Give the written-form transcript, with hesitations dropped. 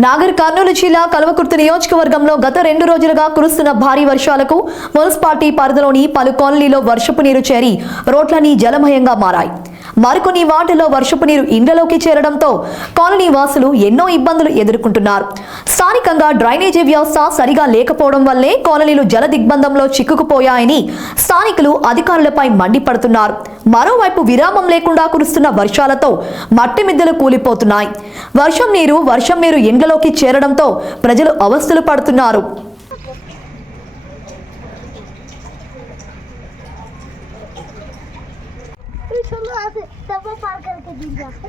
నాగర్ కర్నూలు జిల్లా కల్వకుర్తి నియోజకవర్గంలో గత 2 రోజులుగా కురుస్తున్న భారీ వర్షాలకు మున్సిపాలిటీ పరిధిలోని పలు కాలనీలో వర్షపు నీరు చేరి రోడ్లన్నీ జలమయంగా మారాయి. మరికొన్ని వాటిలో వర్షపు నీరు ఇండ్లలోకి చేరడంతో కాలనీ వాసులు ఎన్నో ఇబ్బందులు ఎదుర్కొంటున్నారు. స్థానికంగా డ్రైనేజీ వ్యవస్థ సరిగా లేకపోవడం వల్లే కాలనీలు జల దిగ్బంధంలో చిక్కుకుపోయాయని స్థానికులు అధికారులపై మండిపడుతున్నారు. మరోవైపు విరామం లేకుండా కురుస్తున్న వర్షాలతో మట్టి మిద్దెలు కూలిపోతున్నాయి. వర్షం నీరు ఇండ్లలోకి చేరడంతో ప్రజలు అవస్థలు పడుతున్నారు. तब पार करके गिर जाता।